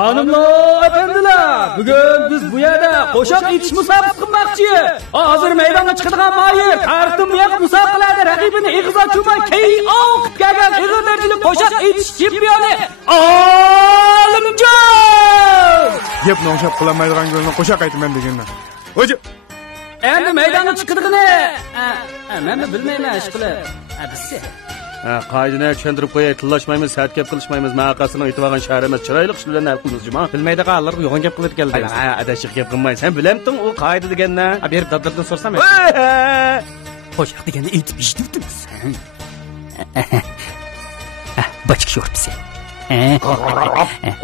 Hanımlar, efendiler, bugün biz bu yerda qo'shiq aytish musobaqasi qilmoqchi. Hozir maydonga chiqadigan Mayir, tarixdan buyoq musobaqalarda raqibini ig'za chumay KO qilib kelgan ig'ir darajali qo'shiq aytish chempioni Olimjon. Gap no'xshab qilmaydigan yo'lni qo'shiq aytaman deganman. O'zi endi maydonga chiqadigini, men bilmayman ish qilib. Bizsi qoidani tushuntirib qo'yay, tillashmaymiz, sart gap qilishmaymiz. Maqasini aytib olgan shahrimiz chiroyli ish bilan hal qilamiz, juma. Bilmaydiganlar yo'g'on gap qilib keldi. Adashib gap qilmaysan. Sen bilamding u qoida deganni. Berib dadlardan so'rasam. qo'shiq deganni aytib eshitdingiz. Bochka sho'rpisi.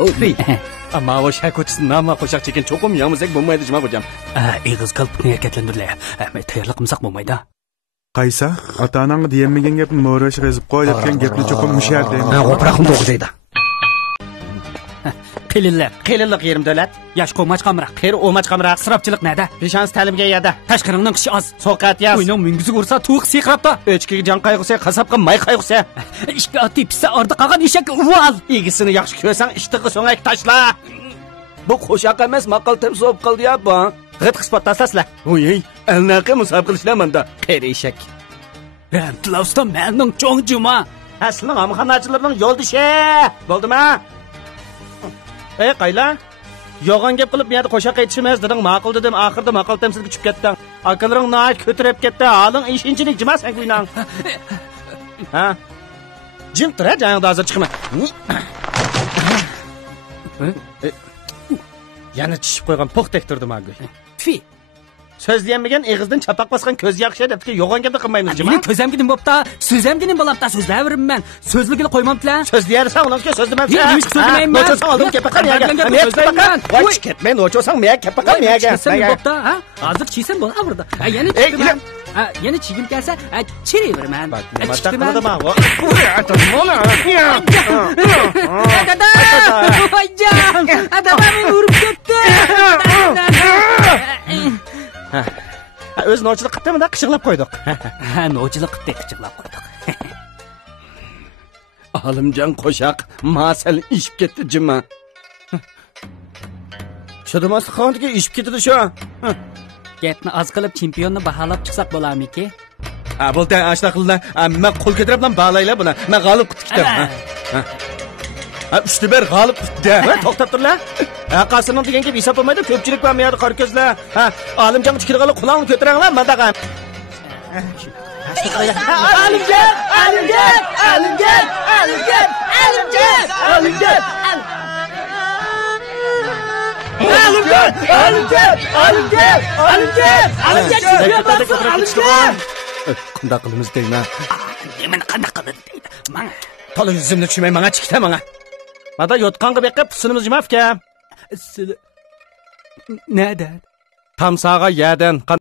O'y. Ama o şarkıcısının ama koşak çekin çok mu yalnızlık bulmaydı cuma hocam. Ig'iz qalbni harakatlantirlar. Tayyorlik qilsak bo'lmaydi. qaysa ota-onangga deyilmagan gapni mo'rashib yozib qo'y debgan gapni cho'qim mushar deyman. O'piraqim to'g'risida. Qilillik yerim davlat. Yosh qo'maç qamraq. Qeri o'maç qamraq. Isrofchilik nada? Peshans ta'limga yada. Tashqarining qishi oz. Soqat yaz. Uyning mungizi ursa tuq siqrabda. O'chkiga jon qayg'usi, qasabga may qayg'usi. Ishga oti pisa orda qolgan eshak uval. Egisini yaxshi ko'rsang, ishtiqi so'ngak tashla. Bu qo'shaq emas, maqal temsob qildi ya bu. G'it qisbat taslasla. Oy, alnaqa musab qilishlar menda. Qeri eshak. Ben Tlauston menning cho'ng juma. Aslning amxonachilarning yo'ldishi. Bo'ldimi? Qayla? Yo'g'on gap qilib, menda qo'shiq aytishimiz deding, ma'qul dedim, oxirda maqal temsilga tushib ketding. Akalaring noat ko'tarib ketdi. Haling ishinchilik jimas qo'ynang. Ha? Jim tura, jangda hozir chiqma. Yana chishib qo'ygan po'xtek turdi ma'gul. Fi. So'zlayolmagan eg'izdan chapaq bosgan ko'z yaxshi debki yo'g'on gapni qilmaymiz jima. Meni ko'zamginim bo'pta, so'zamginim bo'lapta, so'zlayverimman. So'zligini qo'ymamtlar. So'zlayarsan, ularga so'zlamamsan. Hech so'zlamayman. Nochosang oldin kapaqam yaga. So'zlayman. Voy ketmay, nochosang men kapaqam yaga. Sen bo'pta, ha? Hozir chiysam bo'la burada. Yana chiqdim. Yana chigim kelsa, chirayveraman. Nima taqiladi ma? Dada! Voyjon! Adama meni urib ketdi. O'z nochilik qilibdi-da, qichiqlab qo'ydik. Nochilik qilib qichiqlab qo'ydik. Olimjon qo'shaq, masal ishib ketdi jima. Shodamas xondiga ishib ketdi shu. Gapni oz qilib chempionni baholab chiqsak bo'larmiki? Bo'ldi, ashla qildi. Men qo'l ko'tarib bilan bog'laylar buni. Men g'olib qutdim. Uchta bir g'olib qutdi. To'xtab turlar. Qasının degan gap hisob bo'lmaydi. Ko'pchilik va miyada qor ko'zlar. Olimjon chiqirg'ali quloqni ko'taranglar, mendag'a. Qanday qilamiz deyman? Nimani qanday qiladi deydi. Mana to'la yuzimni tushmay menga chiqdi menga. Mana yotqanga beqib sunimiz jimafka. Neden? Tamsağa yerden